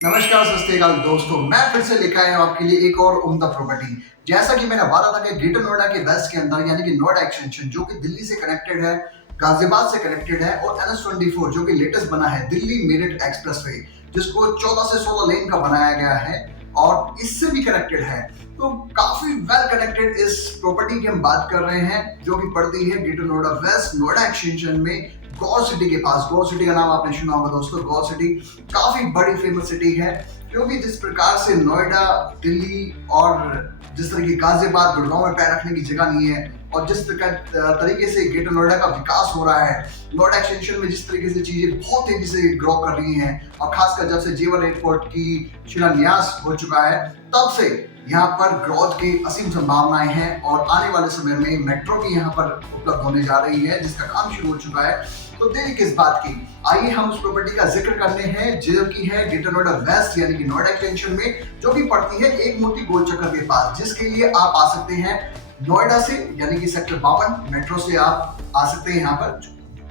नमस्कार सत श्री अकाल दोस्तों, मैं फिर से लेकर आया हूं आपके लिए एक और उम्दा प्रॉपर्टी। जैसा कि मैंने वादा था कि ग्रेटर नोएडा के वेस्ट के अंदर यानी कि नोएडा एक्सटेंशन जो कि दिल्ली से कनेक्टेड है, गाजियाबाद से कनेक्टेड है और NH24 जो कि लेटेस्ट बना है दिल्ली मेरठ एक्सप्रेसवे, जिसको 14 से 16 लेन का बनाया गया है और इससे भी कनेक्टेड है। तो काफी वेल कनेक्टेड इस प्रॉपर्टी की हम बात कर रहे हैं जो कि पड़ती है greater Noida west Noida extension में गौर सिटी के पास। गौर सिटी का नाम आपने सुना होगा दोस्तों। गौर सिटी काफी बड़ी फेमस सिटी है क्योंकि जिस प्रकार से नोएडा, दिल्ली और जिस तरह की गाजियाबाद, गुड़गांव में पैर रखने की जगह नहीं है और जिस तरीके से ग्रेटर नोएडा का विकास हो रहा है, नोएडा एक्सटेंशन में जिस तरीके से चीजें बहुत तेजी से ग्रो कर रही हैं और खासकर जब से J1 एयरपोर्ट की शिलान्यास हो चुका है तब से यहाँ पर ग्रोथ की असीम संभावनाएं हैं और आने वाले समय में मेट्रो भी यहाँ पर उपलब्ध होने जा रही है जिसका काम शुरू हो चुका है। तो देरी किस बात की, आइए हम उस प्रॉपर्टी का जिक्र करते हैं जो कि है ग्रेटर नोएडा वेस्ट यानी कि नोएडा एक्सटेंशन में, जो कि पड़ती है एक मोती गोल चक्कर के पास, जिसके लिए आप आ सकते हैं नोएडा से यानी कि सेक्टर 52 मेट्रो से आप आ सकते हैं यहाँ पर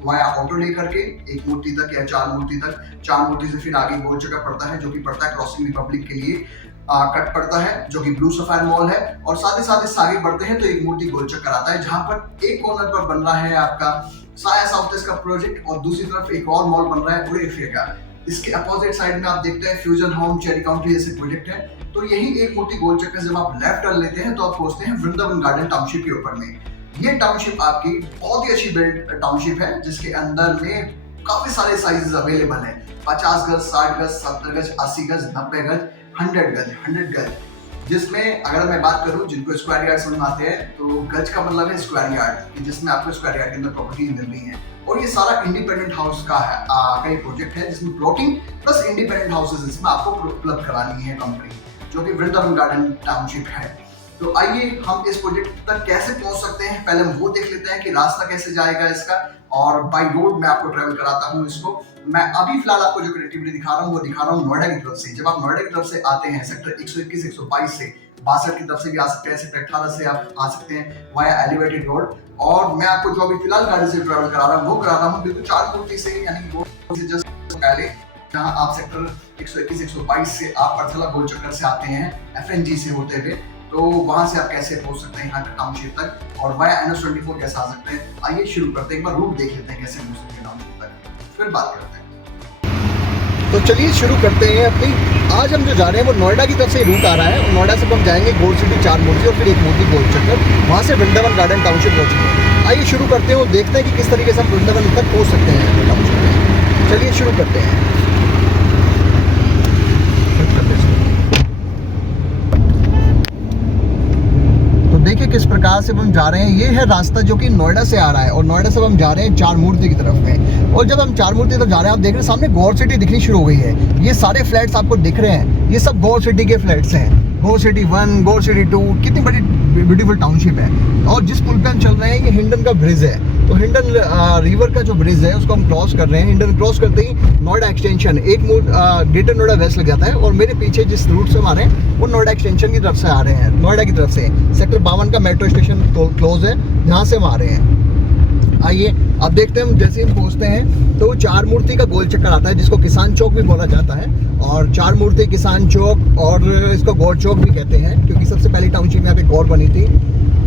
वाया ऑटो लेकर के एक मूर्ति तक या चार मूर्ति तक। चार मूर्ति से फिर आगे गोल चक्कर पड़ता है जो कि पड़ता है क्रॉसिंग रिपब्लिक के लिए कट पड़ता है जो कि ब्लू सफायर मॉल है और साथ ही इससे आगे बढ़ते हैं तो एक मूर्ति गोल चक्कर आता है जहां पर एक कॉर्नर पर बन रहा है आपका साया साउथ का प्रोजेक्ट और दूसरी तरफ एक और मॉल बन रहा है ओरेफिया का। इसके अपोजिट साइड में आप देखते हैं फ्यूजन होम, चेरी काउंटी जैसे प्रोजेक्ट है। तो यही एक मूर्ति गोल चक्कर जब आप लेफ्ट टर्न लेते हैं तो आप पहुंचते हैं वृंदावन गार्डन टाउनशिप के ऊपर में। ये टाउनशिप आपकी बहुत ही अच्छी बिल्ड टाउनशिप है जिसके अंदर में काफी सारे साइजेस अवेलेबल हैं। 50 गज, 60 गज, 70 गज, 80 गज, 90 गज, 100 गज, जिसमें अगर मैं बात करूं जिनको स्क्वायर यार्ड समझ में आते हैं तो गज का मतलब है स्क्वायर यार्ड, जिसमें आपको स्क्वायर यार्ड के अंदर प्रॉपर्टी मिल रही है। और ये सारा इंडिपेंडेंट हाउस का है का एक प्रोजेक्ट है जिसमें प्लॉटिंग प्लस इंडिपेंडेंट हाउसेज इसमें आपको उपलब्ध करानी है कंपनी, जो कि वृंदावन गार्डन टाउनशिप है। तो आइए हम इस प्रोजेक्ट तक कैसे पहुंच सकते हैं, पहले हम वो देख लेते हैं कि रास्ता कैसे जाएगा इसका, और बाय रोड मैं आपको ट्रेवल कराता हूं इसको। मैं अभी फिलहाल आपको जो कनेक्टिविटी दिखा रहा हूं वो दिखा रहा हूं नोएडा की तरफ से। जब आप नोएडा की तरफ से आते हैं सेक्टर 121, 122 से 62 की तरफ से भी आ सकते हैं, सेक्टर 18 से आप आ सकते हैं वाया एलिवेटेड रोड। और मैं आपको जो अभी फिलहाल गाड़ी से ट्रेवल करा रहा हूँ वो करा रहा हूँ बिल्कुल चार मूर्ति से यानी कि से जस्ट पहले, जहाँ आप सेक्टर 121, 122 से आप परथला गोल चक्कर से आते हैं FNG से होते हुए, तो वहां से आप कैसे पहुंच सकते हैं यहाँ टाउनशिप तक और वाया NH24 कैसे आ सकते हैं। आइए शुरू करते हैं, एक बार रूट देख लेते हैं कैसे पहुंच सकते हैं टाउनशिप तक, फिर बात करते हैं। तो चलिए शुरू करते हैं अपनी। आज हम जो जा रहे हैं वो नोएडा की तरफ से रूट आ रहा है और नोएडा से हम जाएंगे गोल सिटी, चार मूर्ति और फिर एक मूर्ति गोल चक्कर, वहाँ से वृंदावन गार्डन टाउनशिप पहुँचेंगे। आइए शुरू करते हैं और देखते हैं कि किस तरीके से हम वृंदावन तक पहुँच सकते हैं टाउनशिप में। चलिए शुरू करते हैं। देखिए किस प्रकार से हम जा रहे हैं। ये है रास्ता जो कि नोएडा से आ रहा है और नोएडा से हम जा रहे हैं चार मूर्ति की तरफ में। और जब हम चार मूर्ति की तरफ जा रहे हैं आप देख रहे हैं सामने गौर सिटी दिखनी शुरू हो गई है। ये सारे फ्लैट्स आपको दिख रहे हैं, ये सब गौर सिटी के फ्लैट्स हैं। गौर सिटी 1, गौर सिटी 2, कितनी बड़ी ब्यूटीफुल टाउनशिप है। और जिस पुल पे हम चल रहे हैं ये हिंडन का ब्रिज है, तो हिंडन रिवर का जो ब्रिज है उसको हम क्रॉस कर रहे हैं। हिंडन क्रॉस करते ही नोएडा एक्सटेंशन एक ग्रेटर नोएडा वेस्ट लग जाता है और मेरे पीछे जिस रूट से हम आ रहे हैं वो नोएडा एक्सटेंशन की तरफ से आ रहे हैं। नोएडा की तरफ से सेक्टर 52 का मेट्रो स्टेशन क्लोज है जहाँ से हम आ रहे हैं। आइए अब देखते हैं हम जैसे हम पहुँचते हैं तो चार मूर्ति का गोल चक्कर आता है जिसको किसान चौक भी बोला जाता है, और चार मूर्ति, किसान चौक और इसको गौर चौक भी कहते हैं क्योंकि सबसे पहली टाउनशिप यहाँ पे गौर बनी थी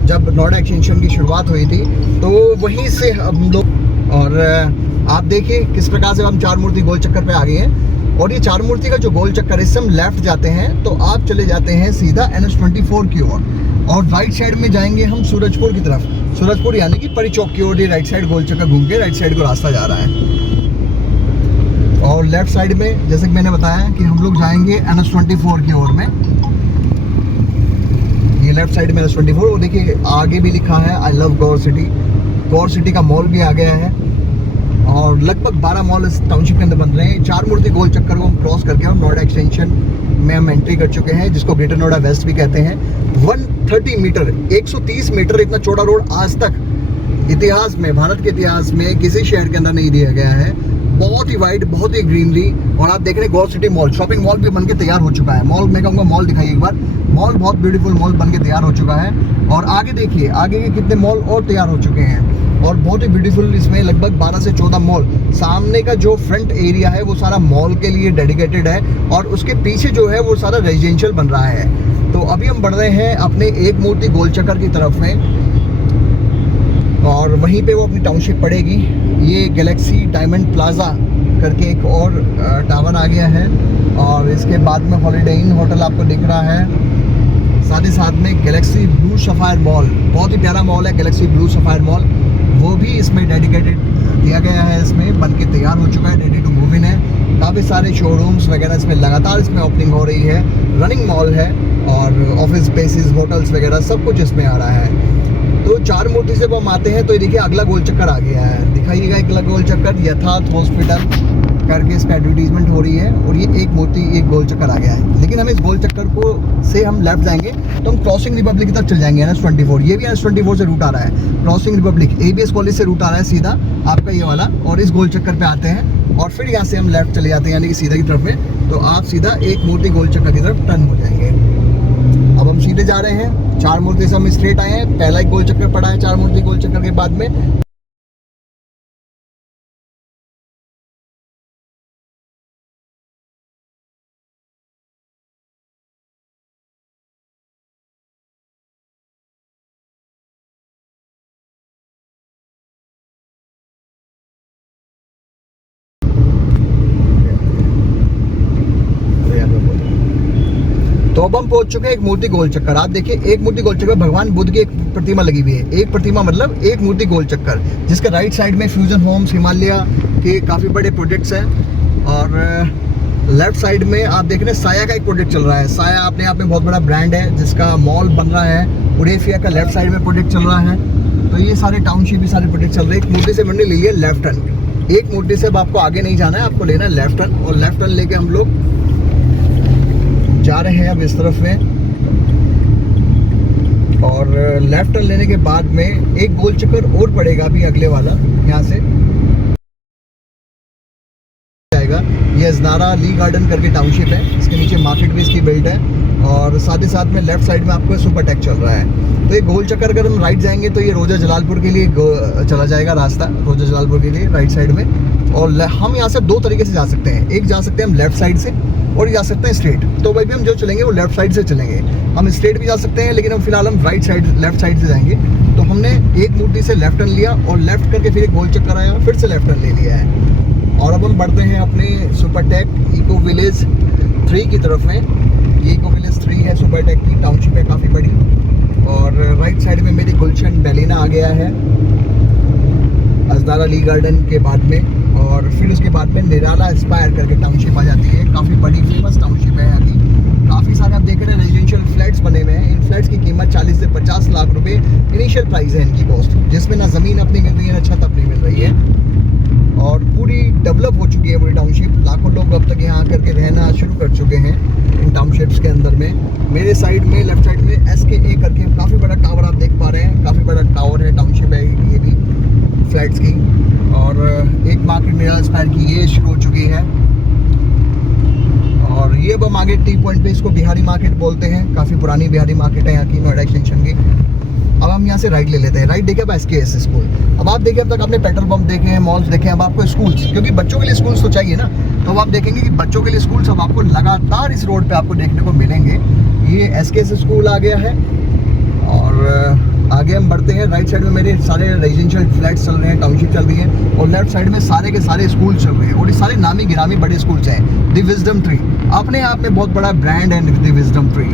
जब नोएडा एक्सटेंशन की शुरुआत हुई थी, तो वहीं से हम लोग। और आप देखिए किस प्रकार से हम चार मूर्ति गोल चक्कर पे आ गए हैं। और ये चार मूर्ति का जो गोल चक्कर इससे हम लेफ्ट जाते हैं तो आप चले जाते हैं सीधा NH24 की ओर और राइट साइड में जाएंगे हम सूरजपुर की तरफ। सूरजपुर यानी कि परी चौक की ओर ये राइट साइड गोल चक्कर घूम के राइट साइड को रास्ता जा रहा है। और लेफ्ट साइड में जैसे कि मैंने बताया कि हम लोग जाएंगे NH24 की ओर में। ये लेफ्ट साइड में NH24, वो देखिए आगे भी लिखा है I love Gaur city. Gaur city का मॉल भी आ गया है और लगभग 12 मॉल इस टाउनशिप के अंदर बन रहे हैं। चार मूर्ति गोल चक्कर को हम क्रॉस करके हम नोएडा एक्सटेंशन में हम एंट्री कर चुके हैं जिसको ग्रेटर नोएडा वेस्ट भी कहते हैं। 130 मीटर 130 मीटर इतना चौड़ा रोड आज तक इतिहास में, भारत के इतिहास में किसी शहर के अंदर नहीं दिया गया है। बहुत ही वाइड, बहुत ही ग्रीनरी। और आप देख रहे हैं गौर सिटी मॉल, शॉपिंग मॉल भी बनके तैयार हो चुका है। मॉल मैं कहूँगा मॉल दिखाइए एक बार। मॉल बहुत ब्यूटीफुल मॉल बनके तैयार हो चुका है। और आगे देखिए आगे के कितने मॉल और तैयार हो चुके हैं। और बहुत ही ब्यूटीफुल इसमें लगभग 12 से 14 मॉल। सामने का जो फ्रंट एरिया है वो सारा मॉल के लिए डेडिकेटेड है और उसके पीछे जो है वो सारा रेजिडेंशियल बन रहा है। तो अभी हम बढ़ रहे हैं अपने एक मूर्ति गोल चक्कर की तरफ में और वहीं पे वो अपनी टाउनशिप पड़ेगी। ये गैलेक्सी डायमंड प्लाजा करके एक और टावर आ गया है और इसके बाद में हॉलीडे इन होटल आपको दिख रहा है। साथ ही साथ में गैलेक्सी ब्लू सफायर मॉल, बहुत ही प्यारा मॉल है गैलेक्सी ब्लू सफायर मॉल, वो भी इसमें डेडिकेटेड दिया गया है। इसमें बन के तैयार हो चुका है, रेडी टू मूव इन है। काफ़ी सारे शोरूम्स वगैरह इसमें लगातार इसमें ओपनिंग हो रही है। रनिंग मॉल है और ऑफिस स्पेसेस, होटल्स वगैरह सब कुछ इसमें आ रहा है। तो चार मूर्ति से हम आते हैं तो ये देखिए अगला गोल चक्कर आ गया है, दिखाइएगा अगला गोल चक्कर यथार्थ हॉस्पिटल करके इसका एडवर्टीजमेंट हो रही है और ये एक मूर्ति एक गोल चक्कर आ गया है। लेकिन हम इस गोल चक्कर को से हम लेफ्ट जाएंगे तो हम क्रॉसिंग रिपब्लिक की तरफ चल जाएंगे। NH24 ये भी NH24 से रूट आ रहा है, क्रॉसिंग रिपब्लिक ABS कॉलेज से रूट आ रहा है सीधा आपका ये वाला, और इस गोल चक्कर पे आते हैं और फिर यहाँ से हम लेफ्ट चले जाते हैं यानी कि सीधा की तरफ में। तो आप सीधा एक मूर्ति गोल चक्कर की तरफ टर्न हो जाएंगे। अब हम सीधे जा रहे हैं, चार मूर्ति से हम स्ट्रेट आए हैं, पहला एक गोल चक्कर पड़ा है चार मूर्ति गोल चक्कर के बाद में। तो अब हम पहुंच चुके हैं एक मूर्ति गोल चक्कर। आप देखिए एक मूर्ति गोल चक्कर, भगवान बुद्ध की एक प्रतिमा लगी हुई है। एक प्रतिमा मतलब एक मूर्ति गोल चक्कर, जिसका राइट साइड में फ्यूजन होम्स हिमालय के काफ़ी बड़े प्रोजेक्ट्स हैं और लेफ्ट साइड में आप देख रहे हैं साया का एक प्रोजेक्ट चल रहा है। साया अपने आप में बहुत बड़ा ब्रांड है जिसका मॉल बन रहा है। उड़ेफिया का लेफ्ट साइड में प्रोजेक्ट चल रहा है। तो ये सारे टाउनशिप, सारे प्रोजेक्ट चल रहे हैं। एक मूर्ति से मैंने ली है लेफ्ट टर्न। एक मूर्ति से अब आपको आगे नहीं जाना है, आपको लेना है लेफ्ट टर्न और लेफ्ट टर्न लेके हम लोग जा रहे हैं अब इस तरफ में। और लेफ्ट टर्न लेने के बाद में एक गोल चक्कर और पड़ेगा अभी अगले वाला, यहाँ से जाएगा। ये अजनारा ली गार्डन करके टाउनशिप है, इसके नीचे मार्केट भी इसकी बिल्ड है और साथ ही साथ में लेफ्ट साइड में आपको सुपर टेक चल रहा है। तो ये गोल चक्कर अगर हम राइट जाएंगे तो ये रोजा जलालपुर के लिए चला जाएगा रास्ता, रोजा जलालपुर के लिए राइट साइड में। और हम यहाँ से दो तरीके से जा सकते हैं, एक जा सकते हैं हम लेफ्ट साइड से और जा सकते हैं स्ट्रेट। तो भाई भी हम जो चलेंगे वो लेफ्ट साइड से चलेंगे। हम स्ट्रेट भी जा सकते हैं लेकिन हम फिलहाल हम राइट साइड लेफ्ट साइड से जाएंगे। तो हमने एक मूर्ति से लेफ्ट टर्न लिया और लेफ्ट करके फिर एक गोल चक्कर आया, फिर से लेफ्ट टर्न ले लिया है। और अब हम बढ़ते हैं अपने सुपरटेक इको विलेज 3 की तरफ में। ये इको विलेज 3 है, सुपरटेक की टाउनशिप है काफ़ी बड़ी। और राइट साइड में मेरी गुलशन बेलिना आ गया है अजनारा ली गार्डन के बाद में। और फिर उसके बाद में निराला एस्पायर करके टाउनशिप आ जाती है, काफ़ी बड़ी फेमस टाउनशिप है यहाँ की। काफ़ी सारे आप देख रहे हैं रेजिडेंशियल फ्लैट्स बने हुए हैं। इन फ्लैट्स की कीमत 40 से 50 लाख रुपए इनिशियल प्राइस है इनकी कॉस्ट, जिसमें ना ज़मीन अपनी मिल रही है ना छत अपनी मिल रही है। और पूरी डेवलप हो चुकी है पूरी टाउनशिप। लाखों लोग अब तक यहाँ करके रहना शुरू कर चुके हैं इन टाउनशिप्स के अंदर में। मेरे साइड में लेफ्ट साइड में SKA करके काफ़ी बड़ा टावर आप देख पा रहे हैं, काफ़ी बड़ा टावर है, टाउनशिप है ये भी फ्लैट्स की। और एक मार्केट निराला एस्पायर की ये शुरू हो चुकी है। और ये अब हम आगे टी पॉइंट पे, इसको बिहारी मार्केट बोलते हैं, काफ़ी पुरानी बिहारी मार्केट है यहाँ की, नोएडा एक्सटेंशन की। अब हम यहाँ से राइट ले लेते हैं। राइट देखे अब SKS स्कूल। अब आप देखिए अब तक आपने पेट्रोल पंप देखे हैं, मॉल्स देखे हैं, अब आपको स्कूल्स, क्योंकि बच्चों के लिए स्कूल्स तो चाहिए ना। तो अब आप देखेंगे कि बच्चों के लिए स्कूल्स अब आपको लगातार इस रोड पे आपको देखने को मिलेंगे। ये SKS स्कूल आ गया है। और आगे हम बढ़ते हैं। राइट साइड में मेरे सारे रेजिडेंशियल फ्लैट्स चल रहे हैं, टाउनशिप चल रही है। और लेफ्ट साइड में सारे के सारे स्कूल चल रहे हैं और ये सारे नामी गिरामी बड़े स्कूल्स हैं। द विजडम ट्री अपने आप में बहुत बड़ा ब्रांड है। The wisdom tree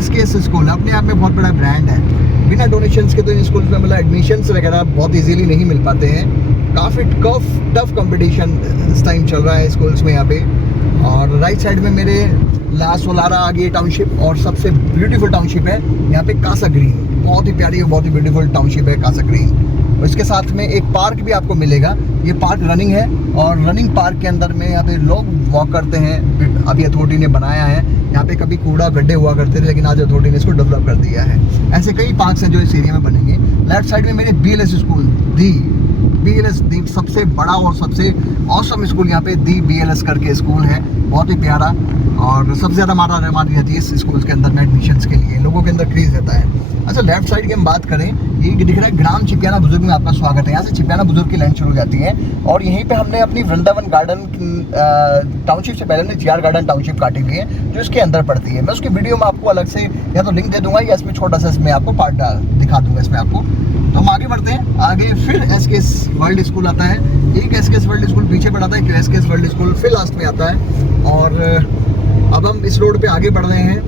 SKS school अपने आप में बहुत बड़ा ब्रांड है। बिना डोनेशंस के तो इन स्कूल्स में मतलब एडमिशन्स वगैरह बहुत इजीली नहीं मिल पाते हैं। काफ़ी टफ कंपटीशन इस टाइम चल रहा है स्कूल्स में यहाँ पे। और राइट साइड में मेरे ला सोलारा आ गई टाउनशिप और सबसे ब्यूटीफुल टाउनशिप है यहाँ पे कासा ग्रीन। बहुत ही प्यारी और बहुत ही ब्यूटीफुल टाउनशिप है कासा ग्रीन। और इसके साथ में एक पार्क भी आपको मिलेगा। ये पार्क रनिंग है और रनिंग पार्क के अंदर में यहाँ पे लोग वॉक करते हैं। अभी अथॉरिटी ने बनाया है, यहाँ पे कभी कूड़ा गड्ढे हुआ करते थे लेकिन आज अथॉरिटी ने इसको डेवलप कर दिया है। ऐसे कई पार्क्स हैं जो इस एरिया में बनेंगे। लेफ्ट साइड में मेरे BLS स्कूल, दी BLS सबसे बड़ा और सबसे ऑसम स्कूल यहाँ पे दी BLS करके स्कूल है, बहुत ही प्यारा। और सबसे ज़्यादा मारामारी रहती है इस स्कूल के अंदर में एडमिशन्स के लिए, लोगों के अंदर क्रेज़ रहता है। अच्छा, लेफ्ट साइड की हम बात करें, ये दिख रहा है ग्राम चिपियाना बुजुर्ग में आपका स्वागत है। यहाँ से चिपियाना बुजुर्ग की लाइन शुरू हो जाती है और यहीं पे हमने अपनी वृंदावन गार्डन टाउनशिप से पहले हमने जीआर गार्डन टाउनशिप काटी हुई है जो इसके अंदर पड़ती है। मैं उसकी वीडियो में आपको अलग से या तो लिंक दे दूंगा या इसमें छोटा सा इसमें आपको पार्ट दिखा दूंगा इसमें आपको। तो हम आगे बढ़ते हैं, आगे फिर एसकेएस वर्ल्ड स्कूल आता है, एक एसकेएस वर्ल्ड स्कूल पीछे पड़ाता है, एसकेएस वर्ल्ड स्कूल फिर लास्ट में आता है। और अब हम इस रोड पे आगे बढ़ रहे हैं।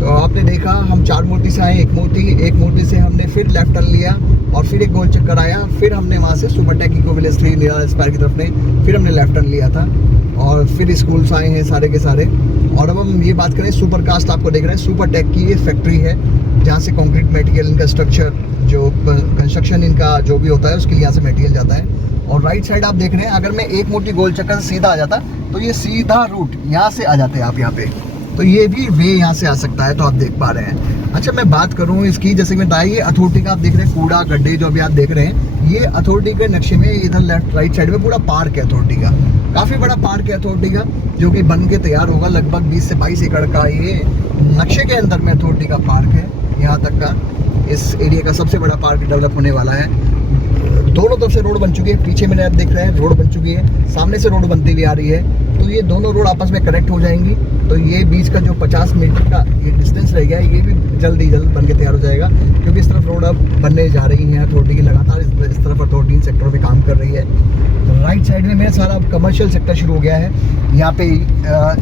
तो आपने देखा हम चार मूर्ति से आए, एक मूर्ति से हमने फिर लेफ्ट टर्न लिया और फिर एक गोल चक्कर आया, फिर हमने वहाँ से सुपरटेक इको विलेज 3 निराला स्क्वायर की तरफ ने फिर हमने लेफ्ट टर्न लिया था और फिर स्कूल्स आए हैं सारे के सारे। और अब हम ये बात करें सुपर कास्ट, आपको देख रहे हैं सुपरटेक की ये फैक्ट्री है जहाँ से कंक्रीट मटेरियल इनका स्ट्रक्चर जो कंस्ट्रक्शन इनका जो भी होता है उसके लिए यहाँ से मटेरियल जाता है। और राइट साइड आप देख रहे हैं, अगर मैं एक मूर्ति गोल चक्कर से सीधा आ जाता तो ये सीधा रूट यहाँ से आ जाते हैं आप यहाँ पे, तो ये भी वे यहाँ से आ सकता है, तो आप देख पा रहे हैं। अच्छा, मैं बात करूँ इसकी, जैसे कि मैं बताया ये अथॉरिटी का आप देख रहे हैं कूड़ा गड्ढे जो अभी आप देख रहे हैं, ये अथॉरिटी के नक्शे में इधर लेफ्ट राइट साइड में पूरा पार्क है अथॉरिटी का, काफ़ी बड़ा पार्क है अथॉरिटी का जो कि बन के तैयार होगा। लगभग 20 से 22 एकड़ का ये नक्शे के अंदर में अथॉरिटी का पार्क है। यहाँ तक का इस एरिया का सबसे बड़ा पार्क डेवलप होने वाला है। दोनों तरफ से रोड बन चुकी है, पीछे मैंने आप देख रहे हैं रोड बन चुकी है, सामने से रोड बनती हुई आ रही है, तो ये दोनों रोड आपस में कनेक्ट हो जाएंगी। तो ये बीच का जो 50 मीटर का ये डिस्टेंस रह गया है ये भी जल्द ही जल्द बन के तैयार हो जाएगा, क्योंकि इस तरफ रोड अब बनने जा रही हैं अथॉरिटी की, लगातार इस तरफ अथॉरिटी इन सेक्टरों में काम कर रही है। तो राइट साइड में मेरा सारा कमर्शियल सेक्टर शुरू हो गया है। यहाँ पे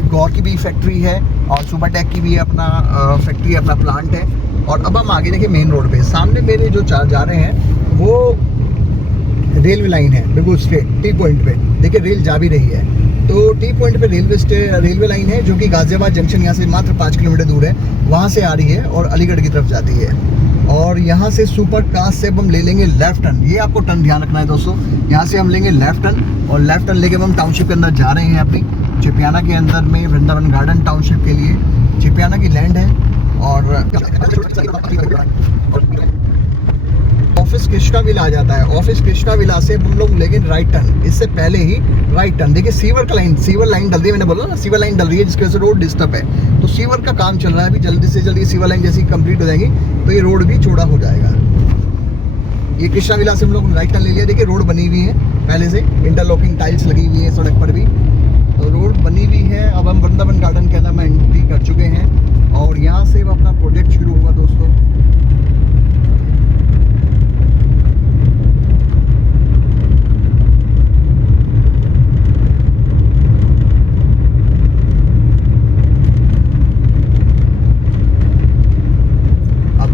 गौर की भी फैक्ट्री है और सुपरटेक की भी अपना फैक्ट्री अपना प्लांट है। और अब हम आगे देखिए मेन रोड पे सामने मेरे जो जा रहे हैं वो रेलवे लाइन है, बिल्कुल स्ट्रेट टी पॉइंट पे देखिए रेल जा भी रही है। तो टी पॉइंट पे रेलवे लाइन है जो कि गाजियाबाद जंक्शन यहाँ से मात्र 5 किलोमीटर दूर है, वहाँ से आ रही है और अलीगढ़ की तरफ जाती है। और यहाँ से सुपर कास्ट से हम ले लेंगे लेफ्ट टर्न, ये आपको टर्न ध्यान रखना है दोस्तों। यहाँ से हम लेंगे लेफ्ट टर्न और लेफ्ट टर्न लेके हम टाउनशिप के अंदर जा रहे हैं, अपनी चिपियाना के अंदर में वृंदावन गार्डन टाउनशिप के लिए। चिपियाना की लैंड है और ऑफिस कृष्णा विला आ जाता है। ऑफिस कृष्णा विला से हम लोग लेकिन राइट टर्न, इससे पहले ही राइट टर्न देखिए सीवर लाइन डल रही है, मैंने बोला ना सीवर लाइन डल रही है जिसकी वजह से रोड डिस्टर्ब है। तो सीवर का काम चल रहा है, अभी जल्दी से जल्दी सीवर लाइन जैसी कंप्लीट हो जाएगी तो ये रोड भी चौड़ा हो जाएगा। ये कृष्णा विला से हम लोग राइट टर्न ले लिया, देखिए रोड बनी हुई है पहले से, इंटरलॉकिंग टाइल्स लगी हुई है सड़क पर भी, तो रोड बनी हुई है। अब हम वृंदावन गार्डन के अंदर में एंट्री कर चुके हैं और यहाँ से अपना प्रोजेक्ट शुरू होगा दोस्तों।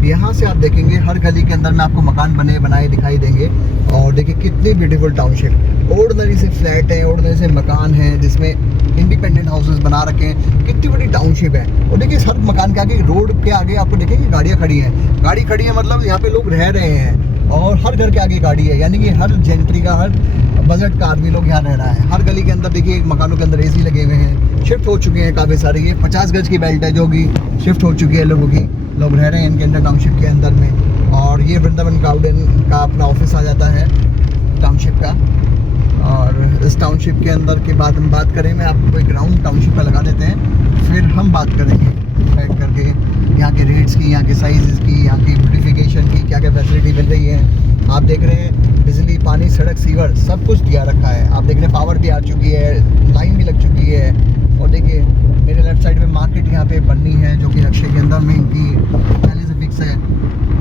यहाँ से आप देखेंगे हर गली के अंदर में आपको मकान बने बनाए दिखाई देंगे। और देखिए कितनी ब्यूटीफुल टाउनशिप, ऑर्डिनरी से फ्लैट है, ऑर्डिनरी से मकान है जिसमें इंडिपेंडेंट हाउसेस बना रखे हैं, कितनी बड़ी टाउनशिप है। और देखिए हर मकान के आगे रोड के आगे आपको देखेंगे गाड़ियाँ खड़ी हैं, गाड़ी खड़ी है मतलब यहाँ पे लोग रह रहे हैं और हर घर के आगे गाड़ी है, यानी कि हर जेंट्री का हर बजट का आदमी लोग यहाँ रह रहा है। हर गली के अंदर देखिए मकानों के अंदर एसी लगे हुए हैं, शिफ्ट हो चुके हैं काफ़ी सारे। ये 50 गज की बेल्ट है जो कि शिफ्ट हो चुकी है लोगों की, लोग रह रहे हैं इनके अंदर टाउनशिप के अंदर में। और ये वृंदावन गार्डन का अपना ऑफिस आ जाता है टाउनशिप का। और इस टाउनशिप के अंदर के बाद हम बात करें, मैं आपको एक राउंड टाउनशिप का लगा देते हैं, फिर हम बात करेंगे बैठ करके यहाँ के रेट्स की, यहाँ के साइज़ की, यहाँ की ब्यूटिफिकेशन की क्या क्या फैसिलिटी मिल रही है। आप देख रहे हैं बिजली, पानी, सड़क, सीवर सब कुछ दिया रखा है। आप देख रहे हैं पावर भी आ चुकी है, लाइन भी लग चुकी है। और देखिए मेरे लेफ्ट साइड में मार्केट यहाँ पे बननी है जो कि नक्शे के अंदर में इनकी पहले से फिक्स है।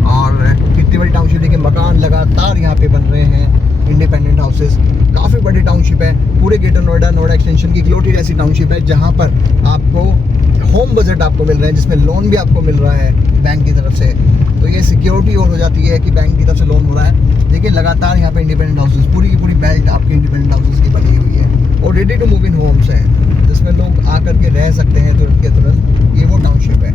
और कितनी बड़ी टाउनशिप, देखिए मकान लगातार यहाँ पे बन रहे हैं, इंडिपेंडेंट हाउसेस, काफ़ी बड़ी टाउनशिप है। पूरे ग्रेटर नोएडा एक्सटेंशन की इकलौती ऐसी टाउनशिप है जहाँ पर आपको होम बजट आपको मिल रहे हैं, जिसमें लोन भी आपको मिल रहा है बैंक की तरफ से। तो ये सिक्योरिटी और हो जाती है कि बैंक की तरफ से लोन हो रहा है। देखिए लगातार यहाँ पे इंडिपेंडेंट हाउसेस, पूरी की पूरी बेल्ट आपकी इंडिपेंडेंट हाउसेस की बनी हुई है और ready to move in homes हैं जिसमें लोग आकर के रह सकते हैं तुरंत के तुरंत। ये वो टाउनशिप है।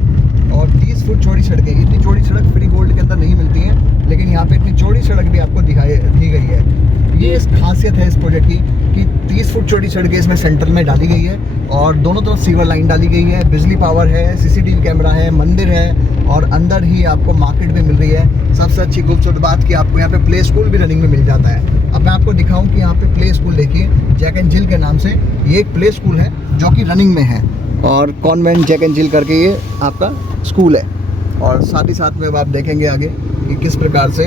और 30 फुट चौड़ी सड़कें, इतनी चौड़ी सड़क फ्री गोल्ड के अंदर नहीं मिलती हैं, लेकिन यहाँ पे इतनी चौड़ी सड़क भी आपको दी गई है। ये इस खासियत है इस प्रोजेक्ट की की 30 फुट चौड़ी सड़कें इसमें सेंटर में डाली गई है और दोनों तरफ सीवर लाइन डाली गई है, बिजली पावर है, सीसीटीवी कैमरा है, मंदिर है और अंदर ही आपको मार्केट भी मिल रही है। सबसे अच्छी खूबसूरत बात कि आपको यहाँ पे प्ले स्कूल भी रनिंग में मिल जाता है। अब मैं आपको दिखाऊं कि यहाँ पे प्ले स्कूल देखिए, जैक एंड जिल के नाम से ये एक प्ले स्कूल है जो कि रनिंग में है और कॉन्वेंट जैक एंड जिल करके ये आपका स्कूल है। और साथ ही साथ में अब आप देखेंगे आगे कि किस प्रकार से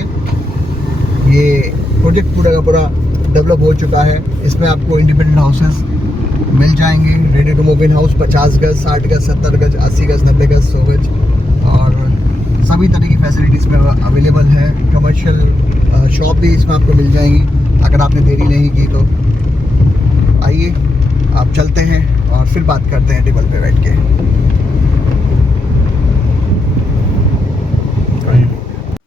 ये प्रोजेक्ट पूरा का पूरा डेवलप हो चुका है। इसमें आपको इंडिपेंडेंट हाउसेस मिल जाएंगे, ready to move in house 50 गज, 60 गज, 70 गज, 80 गज, 90 गज, 100 गज और सभी तरह की फैसिलिटीज़ में अवेलेबल है। कमर्शियल शॉप भी इसमें आपको मिल जाएंगी अगर आपने देरी नहीं की तो। आइए आप चलते हैं और फिर बात करते हैं टेबल पे बैठ के।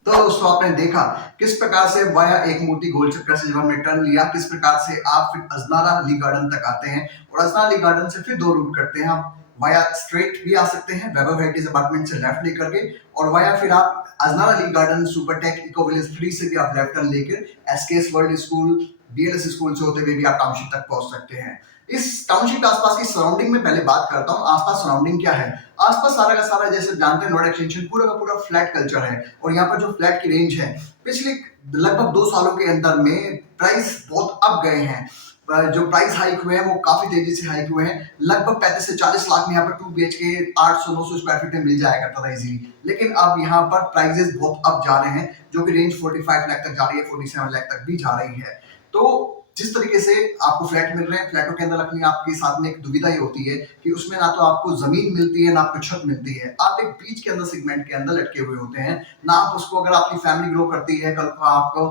तो दोस्तों आपने देखा किस प्रकार से वाया एक मूर्ति गोल चक्कर से जब हमने टर्न लिया, किस प्रकार से आप फिर अजनारा ली गार्डन तक आते हैं और अजनारा ली गार्डन से फिर 2 रूट करते हैं। आप वाया स्ट्रेट भी आ सकते हैं वैभव हेरिटेज अपार्टमेंट से लेफ्ट लेकर के और वाया फिर आप अजनारा ली गार्डन, सुपरटेक, इको विलेज 3 से भी आप लेफ्ट टर्न लेकर SKS world school, BLS school से होते हुए भी आप टाउनशिप तक पहुंच सकते हैं। इस टाउनशिप के आसपास की सराउंडिंग में पहले बात करता हूँ। आसपास सराउंडिंग क्या है? आसपास सारा का सारा जैसे जानते हैं नोएडा एक्सटेंशन पूरा का पूरा फ्लैट कल्चर है और यहाँ पर जो फ्लैट की रेंज है पिछले लगभग 2 सालों के अंदर में प्राइस बहुत अप गए हैं। जो प्राइस हाइक हुए हैं वो काफी तेजी से हाइक हुए हैं। लगभग 35 से 40 लाख में यहाँ पर 2 BHK 800-900 स्क्वायर फीट में मिल जाया करता था इजीली, लेकिन अब यहाँ पर प्राइसेस बहुत अप जा रहे हैं जो कि रेंज 45 लाख तक जा रही है, 47 लाख तक भी जा रही है। तो जिस तरीके से आपको फ्लैट मिल रहे हैं, फ्लैटों के अंदर रखने आपके साथ में एक दुविधा ये होती है कि उसमें ना तो आपको जमीन मिलती है ना आपको छत मिलती है। आप एक बीच के अंदर सेगमेंट के अंदर लटके हुए होते हैं ना। आप उसको अगर आपकी फैमिली ग्रो करती है, कल को आपको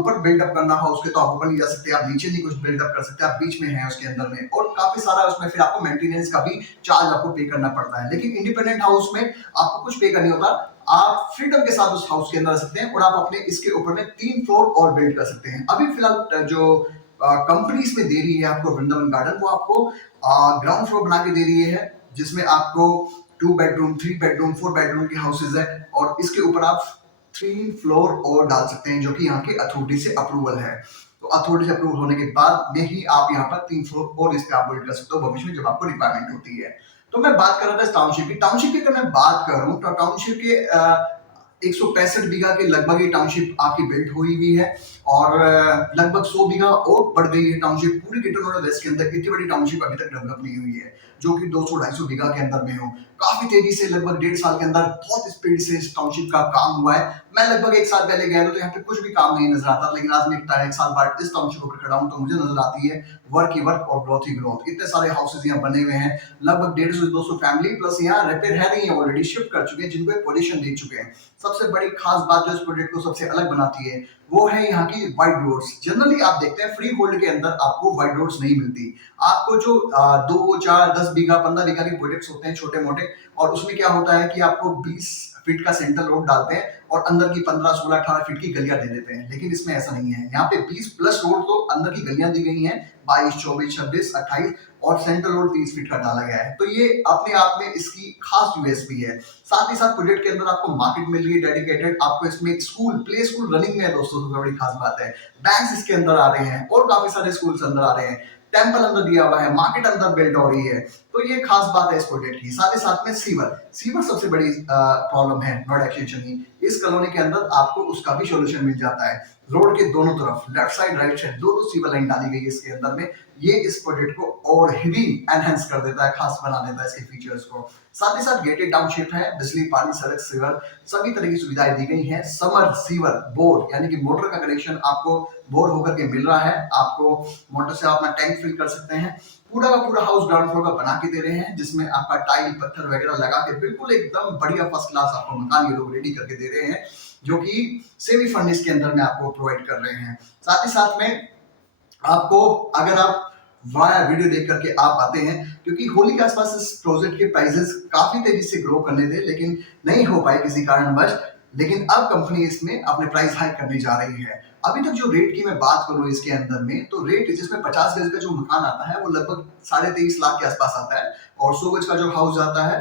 ऊपर बिल्डअप करना हो उसके तो आप ऊपर नहीं जा सकते, आप नीचे नहीं कुछ बिल्डअप कर सकते, आप बीच में हैं उसके अंदर में और काफी सारा उसमें फिर आपको मेंटेनेंस का भी चार्ज आपको पे करना पड़ता है। लेकिन इंडिपेंडेंट हाउस में आपको कुछ पे करनी होता, आप फ्रीडम के साथ उस हाउस के अंदर रह सकते हैं और आप अपने इसके ऊपर में 3 फ्लोर और बिल्ड कर सकते हैं। अभी फिलहाल जो कंपनी इसमें दे रही है आपको वृंदावन गार्डन, वो आपको ग्राउंड फ्लोर बना के दे रही है जिसमें आपको 2 बेडरूम, 3 बेडरूम, 4 बेडरूम के हाउसेज है और इसके ऊपर आप 3 फ्लोर और डाल सकते हैं जो कि यहाँ की अथॉरिटी से अप्रूवल है। तो अथॉरिटी से अप्रूवल होने के बाद में ही आप यहाँ पर 3 फ्लोर और इस पे आप बिल्ड कर सकते हो भविष्य में जब आपको रिक्वायरमेंट होती है। तो मैं बात कर रहा था टाउनशिप की। टाउनशिप की अगर मैं बात करूं तो टाउनशिप के 165 बीघा के लगभग ये टाउनशिप आपकी बिल्ड हुई हुई है और लगभग 100 बीघा और बढ़ गई है टाउनशिप। पूरी ग्रेटर नोएडा वेस्ट के अंदर इतनी बड़ी टाउनशिप अभी तक डेवलप नहीं हुई है जो कि 200-250 बीघा के अंदर में हो। काफी तेजी से लगभग 1.5 साल के अंदर बहुत स्पीड से इस टाउनशिप का काम हुआ है। मैं लगभग 1 साल पहले गया था तो यहाँ पे कुछ भी काम नहीं नजर आता, लेकिन आज मैं 1 साल बाद इस टाउनशिप पर खड़ा हूँ तो मुझे नजर आती है वर्क ही वर्क और ग्रोथ ही ग्रोथ। इतने सारे हाउसेज यहाँ बने हुए हैं, लगभग 150 से 200 फैमिली प्लस यहाँ रिपेयर है नहीं है, ऑलरेडी शिफ्ट कर चुके हैं जिनको एक पोजीशन दे चुके हैं। सबसे बड़ी खास बात जो इस प्रोजेक्ट को सबसे अलग बनाती है वो है यहाँ की वाइड रोड्स। जनरली आप देखते हैं फ्री होल्ड के अंदर आपको वाइड रोड्स नहीं मिलती। आपको जो 2, 4, 10 बीघा, 15 बीघा के प्रोजेक्ट्स होते हैं छोटे मोटे, और उसमें क्या होता है कि आपको 20 फीट का सेंट्रल रोड डालते हैं और अंदर की 15, 16, 18 फीट की गलियां दे देते हैं। लेकिन इसमें ऐसा नहीं है, यहाँ पे 20 प्लस रोड तो अंदर की गलियां दी गई हैं, 22, 24, 26, 28 और सेंट्रल रोड 30 फीट का डाला गया है। तो ये अपने आप में इसकी खास यूएसपी है। साथ ही साथ प्रोजेक्ट के अंदर आपको मार्केट मिल रही है डेडिकेटेड, आपको इसमें एक स्कूल, प्ले स्कूल रनिंग में है दोस्तों, सबसे बड़ी खास बात है। बैंक्स इसके अंदर आ रहे हैं और काफी सारे स्कूल्स अंदर आ रहे हैं, टेंपल अंदर दिया हुआ है, मार्केट अंदर बिल्ड हो रही है। तो ये खास बात है इस प्रोजेक्ट की। साथ ही साथ में सीवर सबसे बड़ी प्रॉब्लम है नोएडा एक्सटेंशन की। इस कॉलोनी के अंदर आपको उसका भी सॉल्यूशन मिल जाता है। रोड के दोनों तरफ left side right side 2 sewer line डाली गई है इसके अंदर में। ये इस प्रोजेक्ट को और ही एनहेंस कर देता है, खास बना देता है इसके फीचर्स को। साथ ही साथ गेटेड टाउनशिप है, बिजली, पानी, सड़क, सीवर सभी तरह की सुविधाएं दी गई हैं। समर सीवर बोर यानी कि मोटर का कनेक्शन आपको बोर होकर के मिल रहा है। आपको मोटर से अपना टैंक फिल कर सकते हैं। पूरा का पूरा हाउस ग्राउंड फ्लोर का बना के दे रहे हैं जिसमें आपका टाइल पत्थर वगैरह लगा के बिल्कुल एकदम बढ़िया फर्स्ट क्लास आपको मकान ये लोग रेडी करके दे रहे हैं जो कि सेमी फर्निश के अंदर में आपको प्रोवाइड कर रहे हैं। साथ ही साथ में आपको अगर आप वाया वीडियो देख करके आप आते हैं, क्योंकि होली के आसपास इस प्रोजेक्ट के प्राइसेस काफी तेजी से ग्रो करने थे लेकिन नहीं हो पाए किसी कारणवश, लेकिन अब कंपनी इसमें अपने प्राइस हाइक करने जा रही है। अभी तक जो रेट की मैं बात करूं इसके अंदर में, तो रेट जिसमें 50 गज का जो मकान आता है वो लगभग 23.5 लाख के आसपास आता है और 100 गज का जो हाउस आता है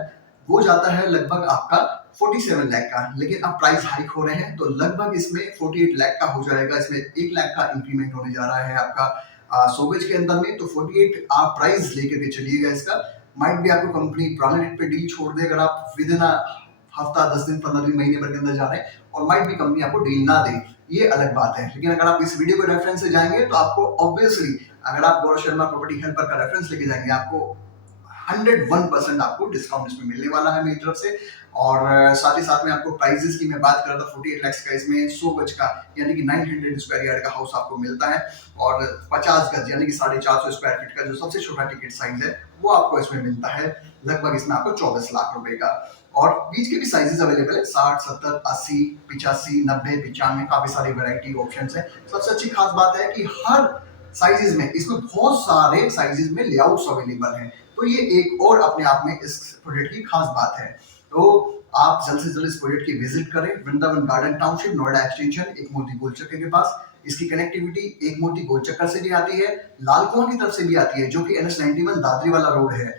वो जाता है लगभग आपका 47 लाख का। लेकिन अब प्राइस हाइक हो रहे हैं तो लगभग इसमें 48 लाख का हो जाएगा। इसमें 1 लाख का इंक्रीमेंट होने जा रहा है आपका 100 गज के अंदर में, तो 48 आप प्राइस लेकर के चलिएगा इसका। माइट भी आपको कंपनी पुराने रेट पे डील छोड़ दे अगर आप विद इन हफ्ता 10 दिन 15 दिन महीने भर के अंदर जा रहे हैं, और माइट भी कंपनी आपको डील ना दे, ये अलग बात है। लेकिन अगर आप इस वीडियो को रेफरेंस से जाएंगे तो आपको ऑब्वियसली, अगर आप गौरव शर्मा प्रॉपर्टी हेल्पर का रेफरेंस लेके जाएंगे, आपको 101% आपको डिस्काउंट इसमें मिलने वाला है मेरी तरफ से। और साथ ही साथ में आपको प्राइजेस की मैं बात कर रहा था, 48 लाख का इसमें 100 गज का यानी कि 900 स्क्वायर यार्ड का हाउस आपको मिलता है, और 50 गज यानी कि 450 स्क्वायर फीट का जो सबसे छोटा टिकट साइज है वो आपको इसमें मिलता है, लगभग इसमें आपको 24 लाख रुपए का। और बीच के भी साइजेस अवेलेबल है, 60, 70, 80, 85, 90, 95, काफी सारी वैरायटी ऑप्शंस है। सबसे अच्छी खास बात है कि हर साइजेस में, इसमें बहुत सारे साइजेस में लेआउट्स अवेलेबल हैं, तो ये एक और अपने आप में इस प्रोजेक्ट की खास बात है। तो आप जल्द से जल्द इस प्रोजेक्ट की विजिट करें, Vrindavan garden township, Noida extension, एक मोती गोलचक्कर के पास। इसकी कनेक्टिविटी एक मोती गोलचक्कर से भी आती है, लाल कुआं की तरफ से भी आती है, जो कि NH91 दादरी वाला रोड है।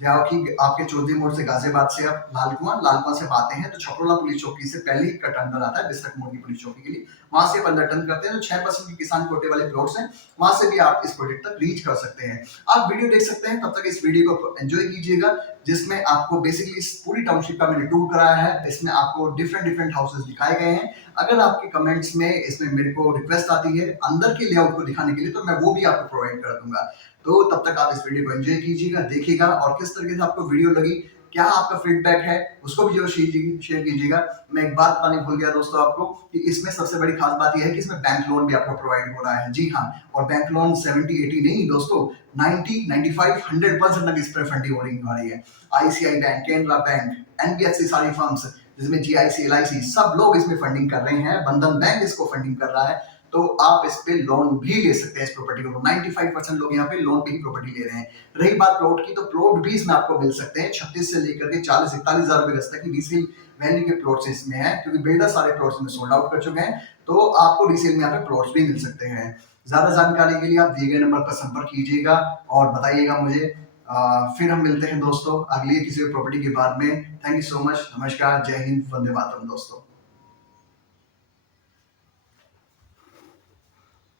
कि आपके चौधरी मोड़ से गाजियाबाद से आप लाल कुआं से आते हैं तो छपरोला पुलिस चौकी से पहले ही का टर्न आता है बिस्तर मोड़ की पुलिस चौकी के लिए, वहां से आप अंदर टर्न करते हैं तो 6% की किसान कोटे वाले प्लॉट्स हैं, वहां से भी आप इस प्रोजेक्ट तक रीच कर सकते हैं। आप वीडियो देख सकते हैं, तब तक इस वीडियो को एंजॉय कीजिएगा, जिसमें आपको बेसिकली इस पूरी टाउनशिप का मैंने टूर कराया है। इसमें आपको डिफरेंट हाउसेस दिखाए गए हैं। अगर आपके कमेंट्स में इसमें मेरे को रिक्वेस्ट आती है अंदर के लेआउट को दिखाने के लिए, तो मैं वो भी आपको प्रोवाइड कर दूंगा। तो तब तक आप इस वीडियो को एंजॉय कीजिएगा, देखिएगा, और किस तरीके से आपको वीडियो लगी, क्या आपका फीडबैक है, उसको भी जरूर शेयर कीजिएगा। मैं एक बात बताने भूल गया दोस्तों आपको, कि इसमें सबसे बड़ी खास बात यह है कि इसमें बैंक लोन भी आपको प्रोवाइड हो रहा है। जी हाँ, और बैंक लोन 70-80 नहीं दोस्तों, 90, 95, 100% तक इस पर फंडिंग हो रही है। ICICI bank, Canara bank, NBFC सारी फर्म्स, जिसमें GIC, LIC, सब लोग इसमें फंडिंग कर रहे हैं, बंधन बैंक इसको फंडिंग कर रहा है। तो आप इस पे लोन भी ले सकते हैं इस प्रॉपर्टी को। 95% लोग यहाँ पे लोन पे ही प्रॉपर्टी ले रहे हैं। रही बात प्लॉट की, तो प्लॉट भी इसमें आपको मिल सकते हैं 36 से लेकर के 40-41 हजार रुपए गज तक की रीसेल वैल्यू के प्लॉट्स इसमें है, क्योंकि बिल्डर सारे प्लॉट्स में सोल्ड आउट कर चुके हैं, तो आपको रीसेल में यहाँ पे प्लॉट्स भी मिल सकते हैं। ज्यादा जानकारी के लिए आप दिए गए नंबर पर संपर्क कीजिएगा और बताइएगा मुझे। फिर हम मिलते हैं दोस्तों अगली किसी प्रॉपर्टी के बाद में। थैंक यू सो मच, नमस्कार, जय हिंद, वंदे मातरम दोस्तों।